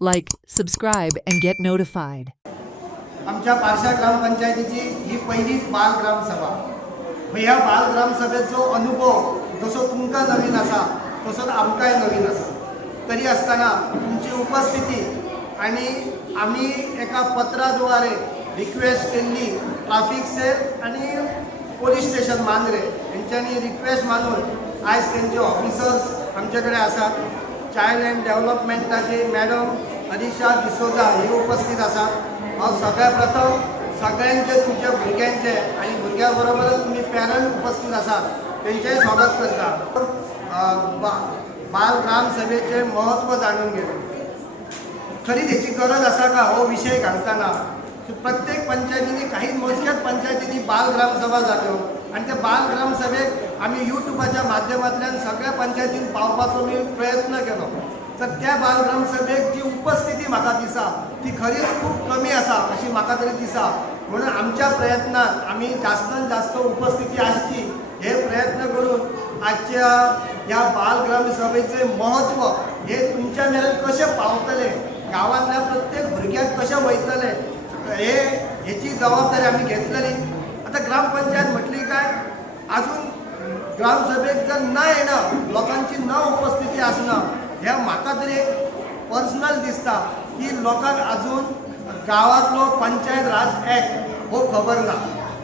Like, subscribe, and get notified. आमच्या पारशा ग्रामपंचायतीची ही पहिलीच बाल ग्रामसभा. ह्या बाल ग्रामसभेचो अनुभव जसो तुमकां नवीन आसा तसोच आमकांय नवीन आसा. तरी आसतना तुमची उपस्थिती आणि आम्ही एका पत्राद्वारे रिक्वेस्ट केल्ली ट्राफिक सेल आणि पोलीस स्टेशन मांद्रे यांच्यानी रिक्वेस्ट मानून आज त्यांचे ऑफिसर्स आमच्याकडे असतात. चाइल्ड अँड डेव्हलपमेंटाचे मॅडम अनिशा डिसोजा हे उपस्थित असतात. हांव सगळ्या प्रथम सगळ्यांचे तुमच्या भुरग्यांचे आणि भुरग्याबरोबरच तुम्ही पॅरंट उपस्थित आसात त्यांचेय स्वागत करता. बाल ग्रामसभेचे महत्त्व जाणून घेणे खरी त्याची गरज असा का हो विषय घालताना प्रत्येक पंचायतींनी काही मोजक्याच पंचायतींनी बाल ग्रामसभा जाल्यो आणि त्या बाल ग्रामसभेक आम्ही यूट्यूबाच्या माध्यमांतल्यान सगळ्या पंचायतीन पावपाचो मी प्रयत्न केलो. तर त्या बाल ग्रामसभेक जी उपस्थिती म्हाका दिसा ती खरीच खूप कमी आसा अशी म्हाका तरी दिसा. म्हणून आमच्या प्रयत्नात आम्ही जास्तीत जास्त उपस्थिती आसची हे प्रयत्न करून आजच्या या बाल ग्रामसभेचे महत्त्व हे तुमच्या मेरेन कशें पावतले, गावातल्या प्रत्येक भुरग्याक कशें वयतले हेची जबाबदारी आम्ही घेतलेली. आता ग्रामपंचायत म्हटली काय अजून ग्रामसभेक जर न येणं लोकांची न उपस्थिती असणं ह्या म्हाका तरी एक पर्सनल दिसता की लोकांक अजून गावातलो पंचायत राज ॲक्ट हो खबर ना.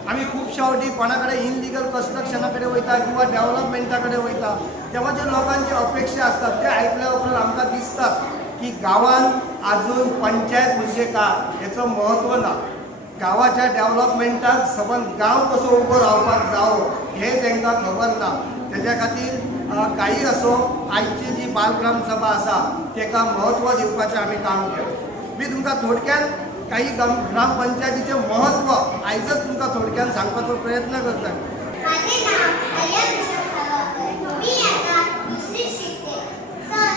आम्ही खूपशा फावटी कोणाकडे इनलिगल कन्स्ट्रक्शनाकडे वयता किंवा डेव्हलपमेंटाकडे वयता तेव्हा जे लोकांची अपेक्षा असतात ते ऐकल्या उपरांत आमकां दिसतात की गावात अजून पंचायत म्हणजे काय याचं महत्त्व ना. गावाच्या डेव्हलपमेंटाक सबंद गांव कसो उबो रावपाक जावो हे तांकां खबर ना. त्याच्या खातीर काही असो आजची जी बालग्राम सभा आसा ताका महत्त्व दिवपाचें आमी काम केलें. मी तुमकां थोडक्यान काही ग्रामपंचायतीचें महत्त्व आयजच तुमकां थोडक्यान सांगपाचो प्रयत्न करता. माझे नाव आर्या विशाल साळगांवकर. मी आता दुसरीत शिकते. सर,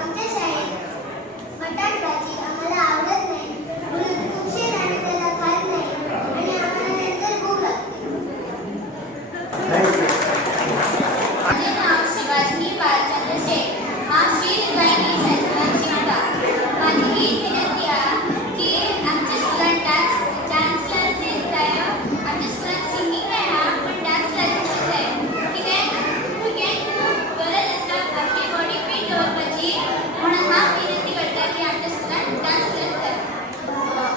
आमच्या शाळेत बटाट भाजी आम्हाला आवडत नाही म्हणून उशीर आणि त्याला खात नाही आणि आम्हाला नंतर भूक लागते. माझे नाव शिवाजी बालचंद्र शेठ. हा शील गायनी शास्त्रात शिकता. माझी ही विनंती आहे की आमच्या स्टुडंटांक डान्स क्लासेस जाय. आमच्या स्टुडंट सिंगींग मेळना पण डान्स क्लासेस जाय. कित्याक भुरग्यांक खूब गरज आसा आपली बॉडी फिट दवरपाची. म्हणून हांव विनंती करता की आमचे स्टुडंट डान्स क्लास जाय.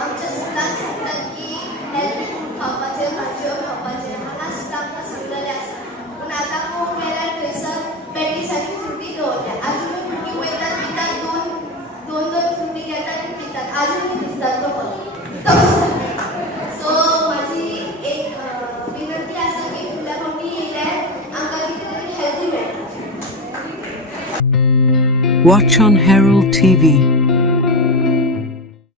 आमच्या स्कुलाक सांगतात की हेल्दी फूड खावपाचें, भाजयो खावपाचें. हांगा सुद्दां आमकां सांगलेलें आसा. पूण आतां पळोवंक गेल्यार थंयसर पॅटीस आनी फ्रुटी दवरल्या. आजुनूय भुरगीं वयतात पितात, दोन फ्रुटी घेतात आनी पितात. आजुनूय दिसतात तो पळोवन. सो म्हाजी एक विनंती आसा की फुडल्या फावटी येयल्यार आमकां कितें तरी हेल्दी मेळटा. Watch on Herald TV.